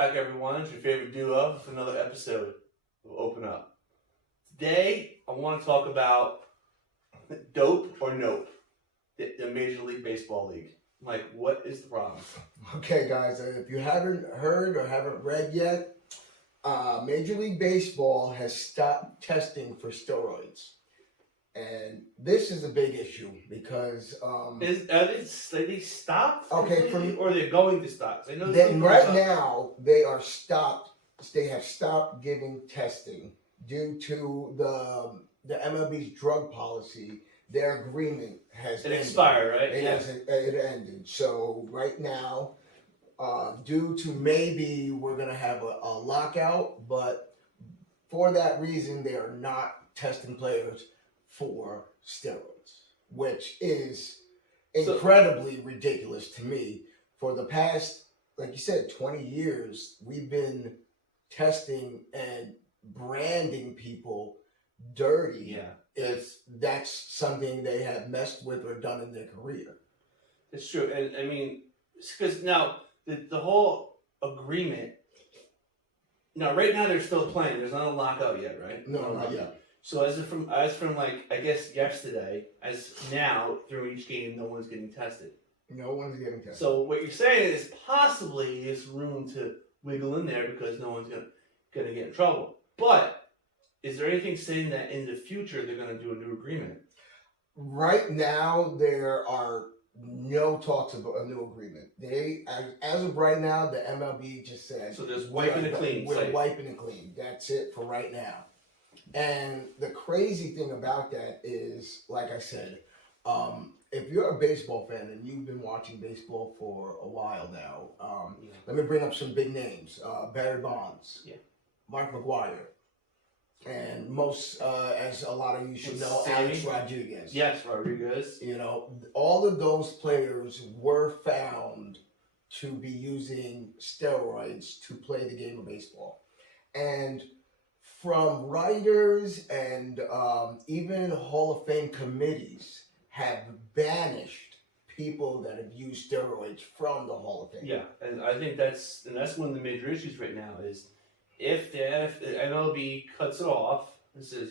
back, everyone. It's your favorite duo with another episode of Open Up. Today, I want to talk about dope or nope, the Major League Baseball League. Like, what is the problem? Okay, guys, if you haven't heard or haven't read yet, Major League Baseball has stopped testing for steroids. And this is a big issue because They stopped? Okay, or they're going to stop? I know now they are stopped. They have stopped giving testing due to the MLB's drug policy. Their agreement has ended. expired, right? It ended. So right now, due to maybe we're gonna have a lockout, but for that reason, they are not testing players for steroids, which is incredibly ridiculous to me. For the past, like you said, 20 years, we've been testing and branding people dirty. Yeah. That's something they have messed with or done in their career. It's true. And I mean, because now the whole agreement, now right now they're still playing. There's not a lockout yet, right? No, not yet. So as from like, I guess yesterday, as now through each game, no one's getting tested. No one's getting tested. So what you're saying is possibly there's room to wiggle in there because no one's gonna get in trouble. But is there anything saying that in the future they're gonna do a new agreement? Right now, there are no talks about a new agreement. As of right now, the MLB just said, so there's wiping it clean. We're wiping it clean. That's it for right now. And the crazy thing about that is, like I said, if you're a baseball fan and you've been watching baseball for a while now, let me bring up some big names. Barry Bonds, Mark McGwire, and most, as a lot of you should know, Alex Rodriguez. Yes, Rodriguez. You know, all of those players were found to be using steroids to play the game of baseball. And from writers and even Hall of Fame committees have banished people that have used steroids from the Hall of Fame. Yeah, and I think that's one of the major issues right now is if the MLB cuts it off and says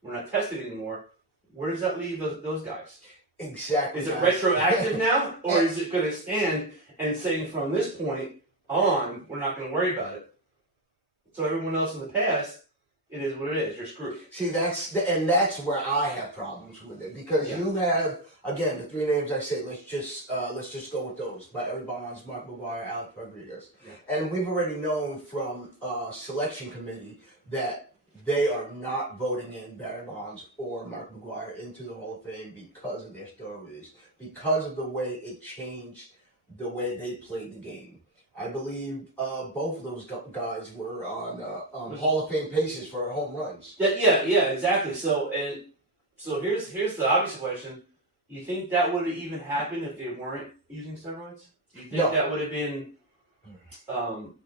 we're not testing anymore, where does that leave those guys? Exactly. Is it retroactive now, or is it going to stand and saying from this point on we're not going to worry about it? So everyone else in the past, it is what it is. You're screwed. See, that's where I have problems with it because you have, again, the three names I say. Let's just go with those: Barry Bonds, Mark McGwire, Alex Rodriguez. Yeah. And we've already known from selection committee that they are not voting in Barry Bonds or Mark McGwire into the Hall of Fame because of their steroids, because of the way it changed the way they played the game. I believe both of those guys were on Hall of Fame paces for home runs. Yeah, exactly. So here's the obvious question: you think that would have even happened if they weren't using steroids? Do you think that would have been?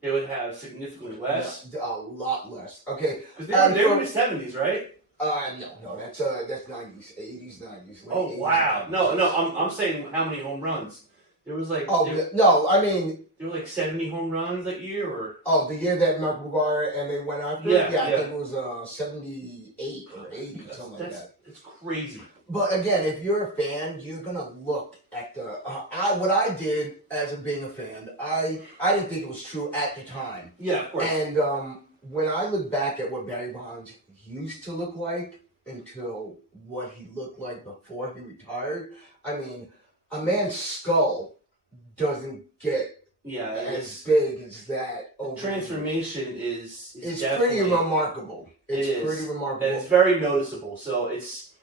It would have significantly less. A lot less. Okay, because they were in the 70s, right? No, that's 90s, 80s, 90s. Oh 80s, wow! 90s. No, I'm saying how many home runs. There was like there were like 70 home runs that year, or the year that Mark McGwire and they went after. I think it was 78 or 80, something like that. It's crazy. But again, if you're a fan, you're gonna look at the. What I did as being a fan, I didn't think it was true at the time. Yeah, of course. And when I look back at what Barry Bonds used to look like until what he looked like before he retired, I mean, a man's skull doesn't get as big as that. Transformation is pretty remarkable. It's pretty remarkable. And it's very noticeable. So it's,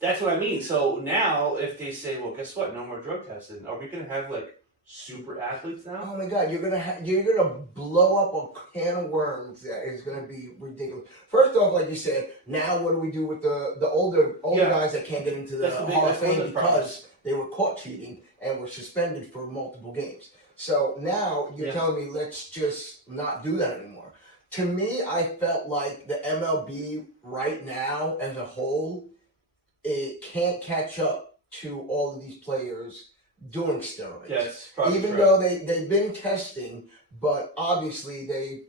that's what I mean. So now if they say, well, guess what? No more drug testing. Are we going to have like super athletes now? Oh my God, you're gonna blow up a can of worms that is gonna be ridiculous. First off, like you said, now what do we do with the older guys that can't get into the Hall of Fame because they were caught cheating and were suspended for multiple games? So now you're telling me let's just not do that anymore. To me, I felt like the MLB right now as a whole, it can't catch up to all of these players doing steroids. Yes, even though they've been testing, but obviously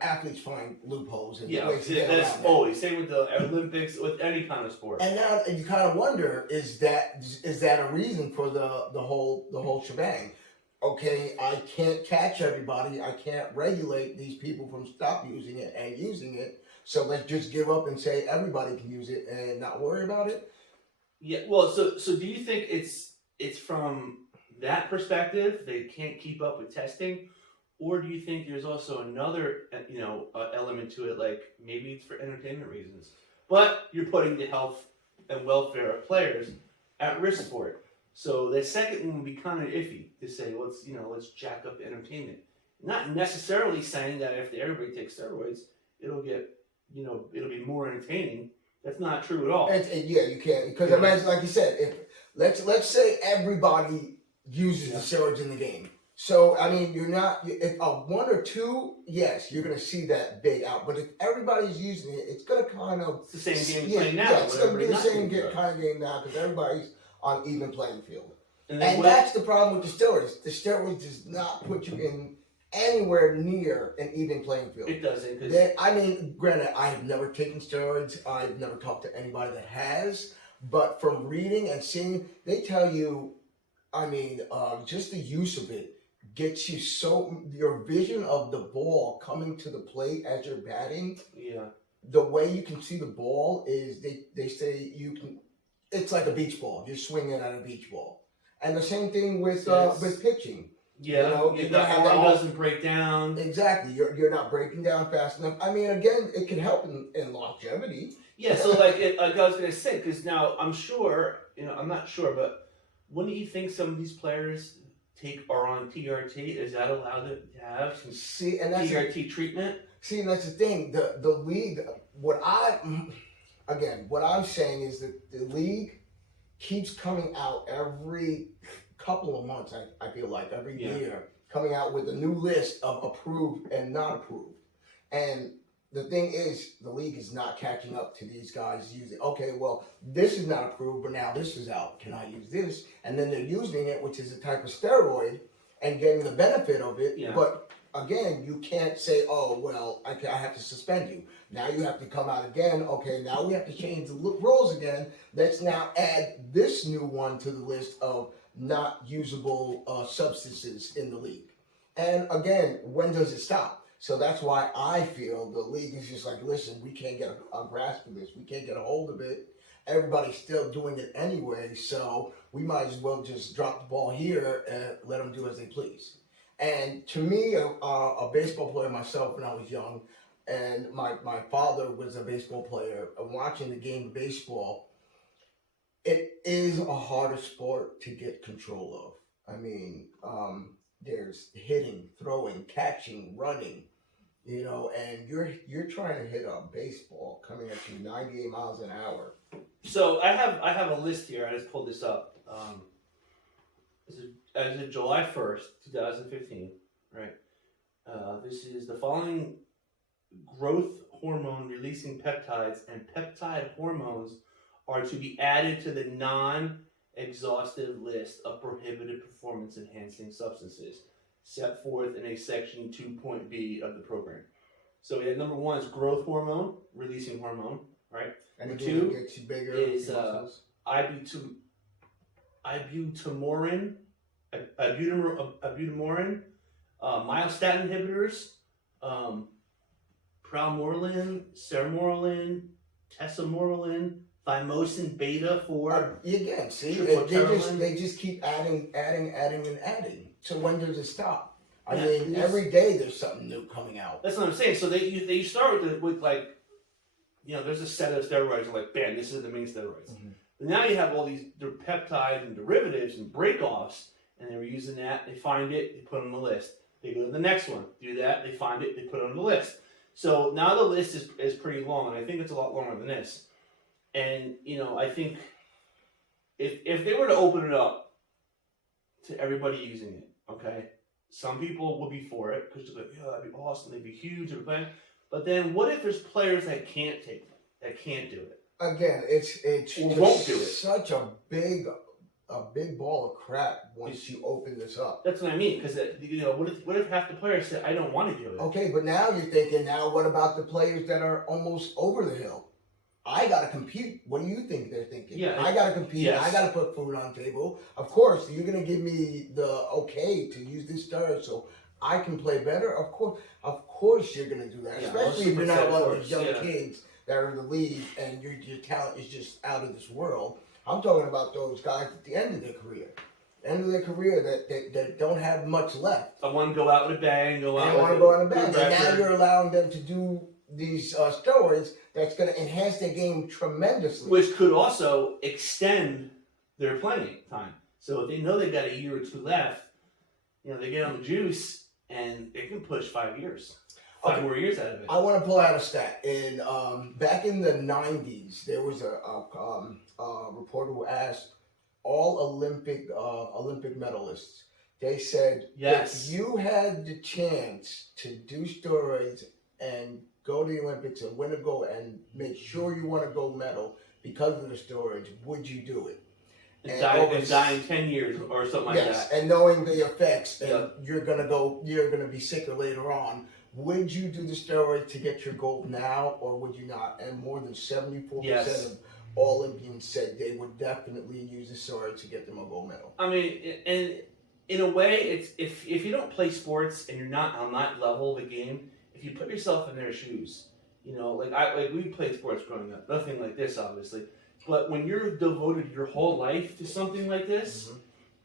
athletes find loopholes and Yeah, ways to get that's around that. always same with the Olympics, with any kind of sport. And now you kind of wonder, is that a reason for the whole shebang? Okay, I can't catch everybody. I can't regulate these people from stop using it and using it. So let's just give up and say everybody can use it and not worry about it. Yeah, well, so do you think it's from that perspective they can't keep up with testing, or do you think there's also another element to it, like maybe it's for entertainment reasons, but you're putting the health and welfare of players at risk for it? So the second one would be kind of iffy to say let's jack up the entertainment. Not necessarily saying that if everybody takes steroids, it'll be more entertaining. That's not true at all. Yeah, you can't, because imagine, like you said, if let's say everybody uses the steroids in the game. So I mean, you're not, if one or two, yes, you're gonna see that big out. But if everybody's using it, it's gonna kind of It's the same game playing now. Yeah, it's gonna be the same kind of game now because everybody's on even playing field. And that's the problem with the steroids. The steroids does not put you in anywhere near an even playing field. It doesn't. I mean, granted, I have never taken steroids. I've never talked to anybody that has. But from reading and seeing, they tell you, I mean, just the use of it gets you your vision of the ball coming to the plate as you're batting. Yeah. The way you can see the ball is they say it's like a beach ball. You're swinging at a beach ball. And the same thing with pitching. Yeah, the arm doesn't break down. Exactly, you're not breaking down fast enough. I mean, again, it can help in longevity. Yeah, so like I was gonna say, because now I'm not sure, but when do you think some of these players are on TRT? Is that allowed to have some TRT treatment? See, and that's the thing. The league. What I'm saying is that the league keeps coming out every couple of months, I feel like, every year, coming out with a new list of approved and not approved. And the thing is, the league is not catching up to these guys using, okay, well, this is not approved, but now this is out. Can I use this? And then they're using it, which is a type of steroid, and getting the benefit of it. Yeah. But again, you can't say, oh, well, I have to suspend you. Now you have to come out again. Okay, now we have to change the rules again. Let's now add this new one to the list of not usable substances in the league. And again, when does it stop? So that's why I feel the league is just like, listen, we can't get a grasp of this. We can't get a hold of it. Everybody's still doing it anyway, so we might as well just drop the ball here and let them do as they please. And to me, a baseball player myself when I was young, and my father was a baseball player, watching the game of baseball, it is a harder sport to get control of. I mean, there's hitting, throwing, catching, running, and you're trying to hit a baseball coming at you 98 miles an hour. So I have a list here. I just pulled this up. As of July 1st, 2015, right? This is the following growth hormone releasing peptides and peptide hormones are to be added to the non-exhaustive list of prohibited performance enhancing substances set forth in a section 2.b of the program. So we have number 1 is growth hormone, releasing hormone, right? And 2 gets you bigger, is ibutamorin, myostatin inhibitors, promorelin, sermorelin, tesamorelin, thymosin beta 4. Again, see, they just keep adding. So when does it stop? I mean, every day there's something new coming out. That's what I'm saying. So they start with like, there's a set of steroids, like, bam, this is the main steroids. Mm-hmm. But now you have all these peptides and derivatives and breakoffs, and they were using that. They find it, they put it on the list. They go to the next one, do that, they find it, they put it on the list. So now the list is pretty long, and I think it's a lot longer than this. And, I think if they were to open it up to everybody using it, okay, some people would be for it, because they're like, yeah, that'd be awesome, they'd be huge, everything. But then what if there's players that can't take it, that can't do it? Again, it's won't do it. Such a big a big ball of crap once you open this up. That's what I mean. Because what if half the players said, "I don't want to do it"? Okay, but now you're thinking, now what about the players that are almost over the hill? I gotta compete. What do you think they're thinking? Yeah, I gotta compete. yes. I gotta put food on the table. Of course, you're gonna give me the okay to use this steroid so I can play better. Of course, you're gonna do that. Yeah, Especially if you're not one of these young yeah. kids that are in the league and your talent is just out of this world. I'm talking about those guys at the end of their career. That don't have much left. I want to go out with a bang. They want to go out with a bang. And now you're allowing them to do these steroids that's going to enhance their game tremendously. Which could also extend their playing time. So if they know they've got a year or two left, they get on the juice and they can push 5 years. Five more years out of it. I want to pull out a stat. Back in the 90s, there was a reporter who asked all Olympic medalists. They said, yes, if you had the chance to do steroids and go to the Olympics and win a gold and make sure you won a gold medal because of the steroids, would you do it? And die in 10 years or something like that. Yes, and knowing the effects, and you're gonna be sicker later on. Would you do the steroid to get your gold now, or would you not? And more than 74% of all Olympians said they would definitely use the steroid to get them a gold medal. I mean, and in a way, it's if you don't play sports and you're not on that level of the game, if you put yourself in their shoes, like we played sports growing up, nothing like this, obviously. But when you're devoted your whole life to something like this,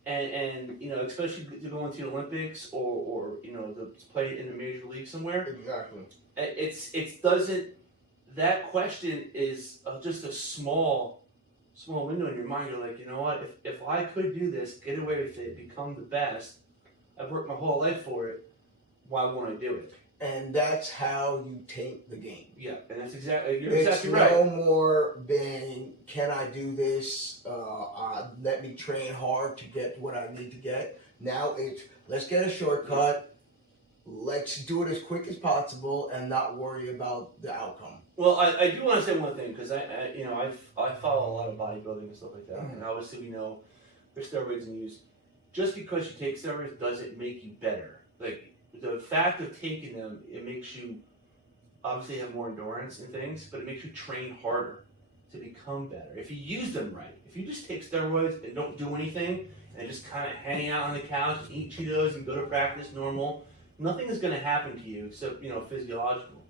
and especially to go into the Olympics or to play in a major league somewhere, exactly, it doesn't. That question is just a small window in your mind. You're like, you know what? If I could do this, get away with it, become the best, I've worked my whole life for it. Why won't I do it? And that's how you taint the game. Yeah, and that's exactly It's right. no more being, can I do this? Let me train hard to get what I need to get. Now it's, let's get a shortcut. Let's do it as quick as possible and not worry about the outcome. Well, I do want to say one thing, because I follow a lot of bodybuilding and stuff like that, and obviously we know there's steroids in use. Just because you take steroids doesn't make you better. Like, the fact of taking them, it makes you obviously have more endurance and things, but it makes you train harder to become better. If you use them right, if you just take steroids and don't do anything and just kind of hang out on the couch, eat Cheetos and go to practice normal, nothing is going to happen to you except physiological.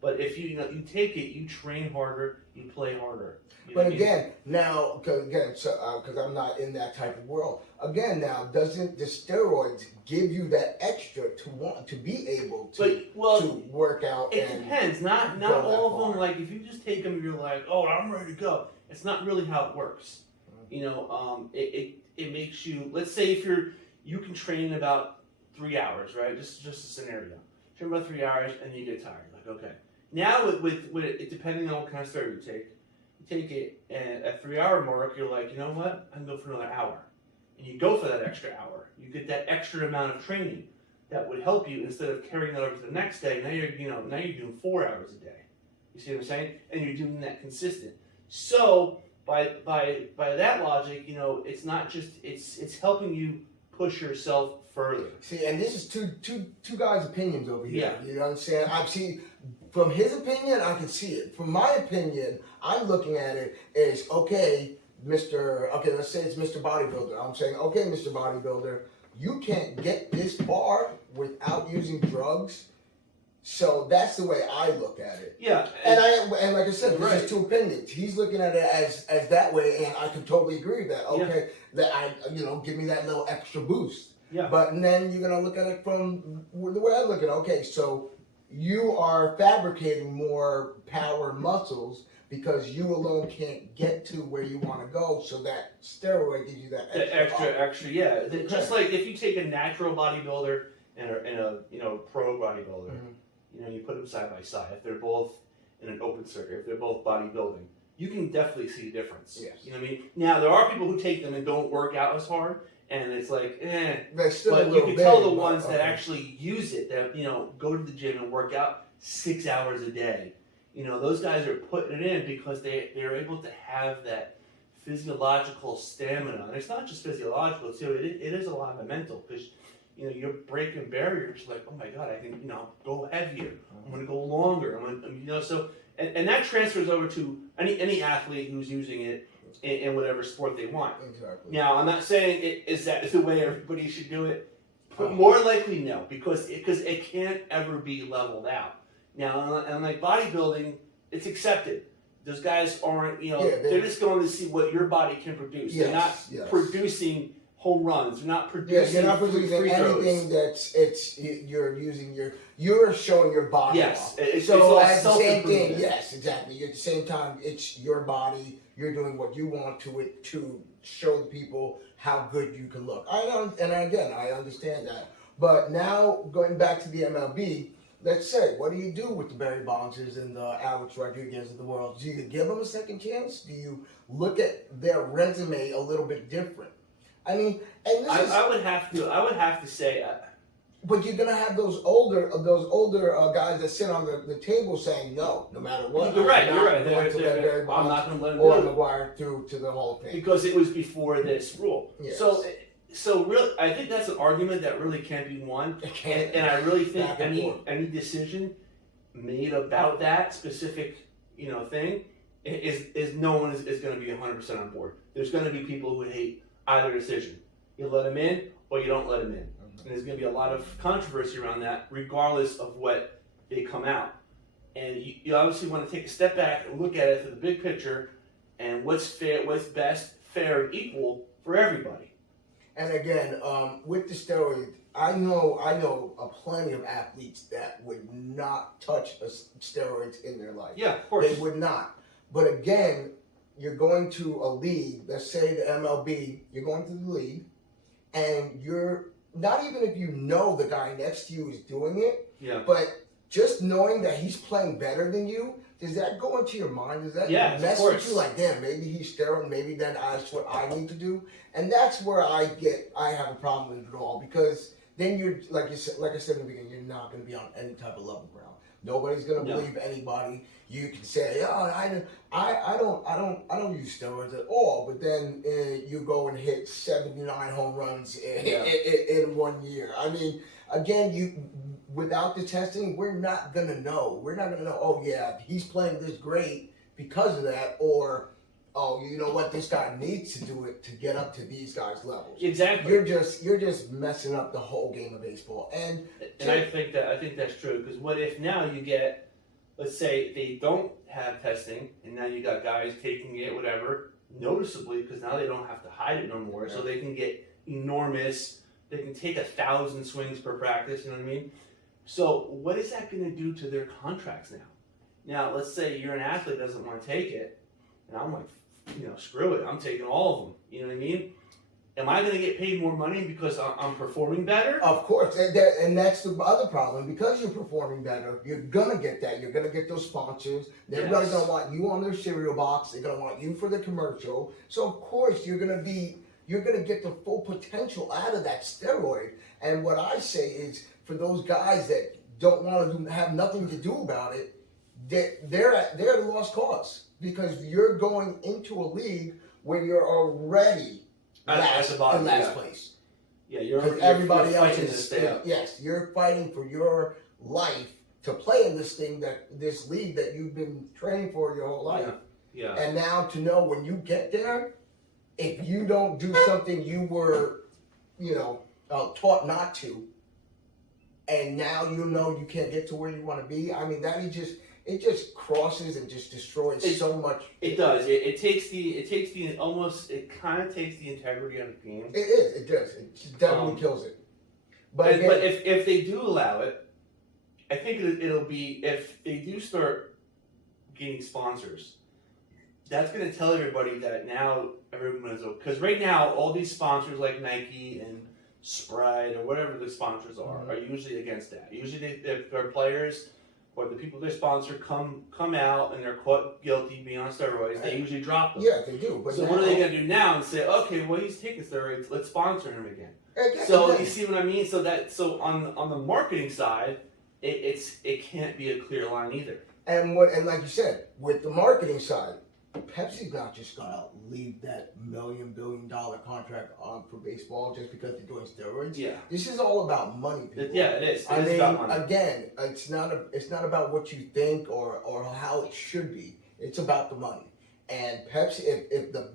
But if you take it, you train harder, you play harder. But again, now, because I'm not in that type of world. Again, now, doesn't the steroids give you that extra to want to be able to work out? It depends. Not all of them. Like, if you just take them, you're like, oh, I'm ready to go. It's not really how it works. It makes you. Let's say if you can train about 3 hours, right? Just a scenario. Train about 3 hours and you get tired. Like, okay. Now with it, depending on what kind of steroid you take it, and at 3 hour mark, you're like, you know what? I can go for another hour. And you go for that extra hour. You get that extra amount of training that would help you instead of carrying that over to the next day. Now you're doing 4 hours a day. You see what I'm saying? And you're doing that consistent. So by that logic, it's not just it's helping you push yourself further. See, and this is two guys' opinions over here. Yeah. You know what I'm saying? I've seen. From his opinion, I can see it. From my opinion, I'm looking at it as, let's say it's Mr. Bodybuilder. I'm saying, okay, Mr. Bodybuilder, you can't get this far without using drugs. So that's the way I look at it. Yeah. And like I said, there's two opinions. He's looking at it as that way, and I can totally agree with that. Okay, give me that little extra boost. Yeah. But then you're gonna look at it from the way I look at it. Okay, so you are fabricating more power muscles because you alone can't get to where you want to go, so that steroid gives you that extra, yeah. Okay. Just like if you take a natural bodybuilder and a pro bodybuilder, you put them side by side. If they're both in an open circuit, if they're both bodybuilding, you can definitely see a difference. Yes. You know what I mean? Now there are people who take them and don't work out as hard. And it's like, but you can tell the ones that actually use it, that, go to the gym and work out 6 hours a day. Those guys are putting it in because they're able to have that physiological stamina, and it's not just physiological too. It is a lot of the mental, because you're breaking barriers. Like, oh my God, I can go heavier. I'm gonna go longer. So and that transfers over to any athlete who's using it in whatever sport they want. Exactly. Now, I'm not saying is that the way everybody should do it, but more likely no, because it can't ever be leveled out. Now, and like bodybuilding, it's accepted. Those guys aren't, they're just going to see what your body can produce. Yes, they're not producing home runs. They're not producing you're not producing free throws. anything you're showing your body Yes, off. it's so all at the same thing, self-improvement. yes, exactly. At the same time, it's your body. You're doing what you want to it to show the people how good you can look. I understand that. But now going back to the MLB, let's say, what do you do with the Barry Bonds and the Alex Rodriguez of the world? Do you give them a second chance? Do you look at their resume a little bit different? I mean, and this I would have to say. But you're gonna have those older guys that sit on the table saying no matter what. You're right. I'm not going to let them or do it. McGuire through to the Hall of Fame Because it was before this rule. Yes. So really, I think that's an argument that really can't be won. And I really think any decision made about that specific thing is no one is going to be 100% on board. There's going to be people who hate either decision. You let them in or you don't let them in. And there's going to be a lot of controversy around that, regardless of what they come out. And you obviously want to take a step back and look at it through the big picture and what's fair, what's best, fair, and equal for everybody. And again, with the steroid, I know plenty of athletes that would not touch steroids in their life. Yeah, of course. They would not. But again, you're going to a league, let's say the MLB, you're going to the league, and you're not even if you know the guy next to you is doing it, but just knowing that he's playing better than you, does that go into your mind? Does that mess with you? Like, damn, maybe he's steroid, maybe then that's what I need to do. And that's where I have a problem with it all, because then you're like I said in the beginning, you're not going to be on any type of level ground. Nobody's going to believe anybody. You can say, oh, I don't use steroids at all, but then you go and hit 79 home runs in 1 year. I mean, again, without the testing, we're not gonna know. We're not gonna know. Oh yeah, he's playing this great because of that, or oh, you know what, this guy needs to do it to get up to these guys' levels. Exactly. You're just messing up the whole game of baseball. And I think that's true, because what if now you get, let's say they don't have testing, and now you got guys taking it, whatever, noticeably, because now they don't have to hide it no more, so they can get enormous. They can take 1,000 swings per practice. You know what I mean? So what is that going to do to their contracts now? Now, let's say you're an athlete that doesn't want to take it, and I'm like, screw it, I'm taking all of them. You know what I mean? Am I going to get paid more money because I'm performing better? Of course, and that's the other problem. Because you're performing better, you're going to get that. You're going to get those sponsors. Everybody's going to want you on their cereal box. They're going to want you for the commercial. So, of course, you're going to get the full potential out of that steroid. And what I say is, for those guys that don't want to have nothing to do about it, they're at a lost cause, because you're going into a league where you're already in last place. Yeah, you're everybody else fighting is to stay up. Yes, you're fighting for your life to play in this league that you've been training for your whole life. Yeah. And now to know when you get there, if you don't do something you were, taught not to, and now you can't get to where you want to be. I mean, it just crosses and just destroys so much. It does. It kind of takes the integrity out of the game. It is. It does. It definitely kills it. But if they do allow it, I think it'll be, if they do start getting sponsors, that's going to tell everybody that now everyone is okay. Because right now, all these sponsors like Nike and Sprite or whatever the sponsors are usually against that. Usually their players or the people they sponsor come out and they're caught guilty being on steroids. They usually drop them. Yeah, they do. But so what are they going to do now and say, okay, well, he's taking steroids, let's sponsor him again. Exactly. You see what I mean? So on the marketing side, it can't be a clear line either. And like you said, with the marketing side, Pepsi's not just gonna leave that $1 billion contract on for baseball just because they're doing steroids. Yeah. This is all about money, people. Yeah, it is. I mean, about money. again, it's not about what you think or how it should be. It's about the money. And Pepsi, if the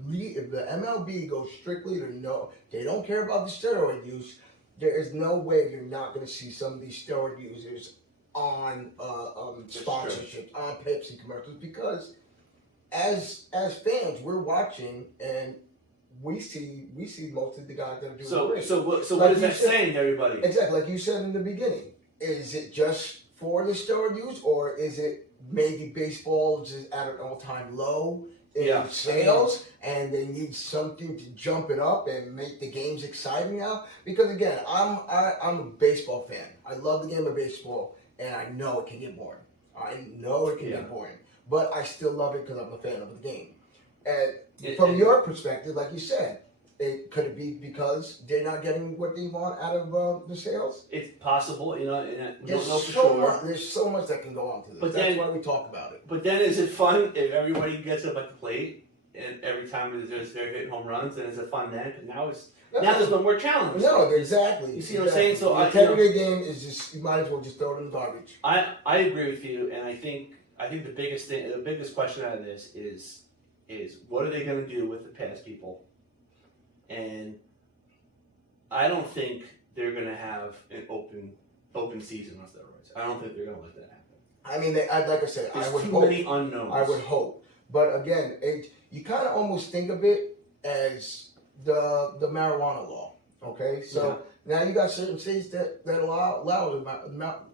MLB goes strictly to no, they don't care about the steroid use. There is no way you're not going to see some of these steroid users on sponsorships, on Pepsi commercials, because as fans, we're watching and we see most of the guys that are doing great. So what is that saying, everybody? Exactly, like you said in the beginning. Is it just for the steroid use, or is it maybe baseball is at an all-time low in sales, and they need something to jump it up and make the games exciting now? Because again, I'm a baseball fan. I love the game of baseball, and I know it can get boring. Get boring, but I still love it because I'm a fan of the game. And from your perspective, like you said, could it be because they're not getting what they want out of the sales? It's possible, and we don't know for so sure. There's so much that can go on to this. But That's why we talk about it. But then, is it fun if everybody gets up at the plate and every time they're hitting home runs? Then is it fun then? Because now there's no more challenge. No, exactly. You see what I'm saying? So the integrity game is just, you might as well just throw it in the garbage. I agree with you, and I think the biggest question out of this is what are they going to do with the past people? And I don't think they're going to have an open season on steroids. I don't think they're going to let that happen. I mean, like I said, There's I would too hope. many unknowns. I would hope, but again, you kind of almost think of it as the marijuana law. Okay, so now you got certain states that allow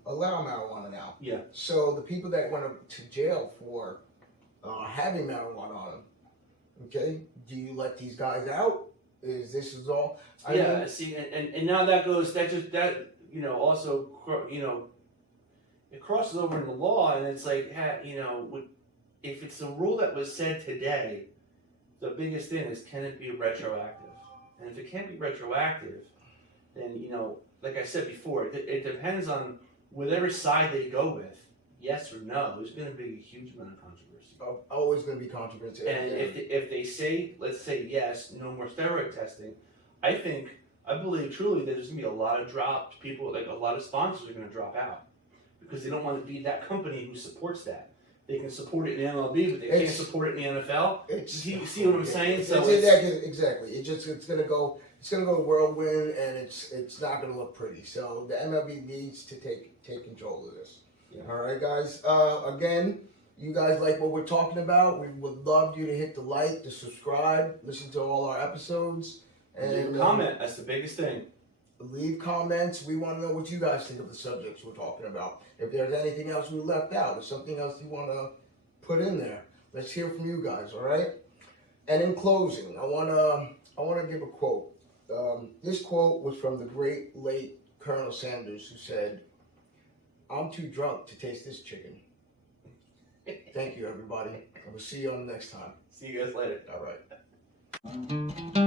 marijuana now. Yeah. So the people that went to jail for having marijuana on them, okay, do you let these guys out? This is all? I mean, see, and now also, it crosses over in the law, and it's like, if it's a rule that was said today, the biggest thing is, can it be retroactive? And if it can't be retroactive, then, like I said before, it depends on whatever side they go with, yes or no. There's going to be a huge amount of controversy. Always going to be controversy. And if they say, let's say yes, no more steroid testing, I believe truly that there's going to be a lot of dropped people, like a lot of sponsors are going to drop out because they don't want to be that company who supports that. They can support it in the MLB, but they can't support it in the NFL. You see what I'm saying? Exactly. It's gonna go whirlwind, and it's not gonna look pretty. So the MLB needs to take control of this. Yeah. All right, guys. Again, you guys like what we're talking about? We would love you to hit the like, to subscribe, listen to all our episodes, and leave a comment. That's the biggest thing. Leave comments. We want to know what you guys think of the subjects we're talking about. If there's anything else we left out, or something else you want to put in there, let's hear from you guys. All right. And in closing, I want to give a quote. This quote was from the great late Colonel Sanders, who said, "I'm too drunk to taste this chicken." Thank you, everybody. And we'll see you on the next time. See you guys later. All right.